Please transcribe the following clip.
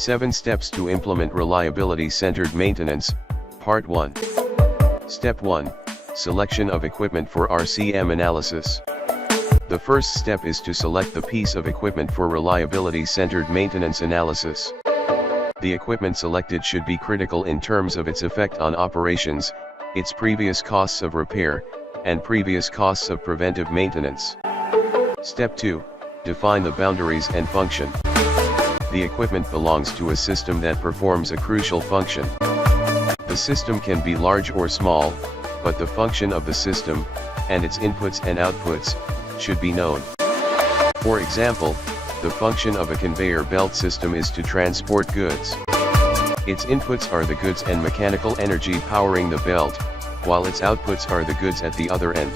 7 Steps to Implement Reliability-Centered Maintenance, Part 1. Step 1. Selection of equipment for RCM analysis. The first step is to select the piece of equipment for reliability-centered maintenance analysis. The equipment selected should be critical in terms of its effect on operations, its previous costs of repair, and previous costs of preventive maintenance. Step 2. Define the boundaries and function. The equipment belongs to a system that performs a crucial function. The system can be large or small, but the function of the system, and its inputs and outputs, should be known. For example, the function of a conveyor belt system is to transport goods. Its inputs are the goods and mechanical energy powering the belt, while its outputs are the goods at the other end.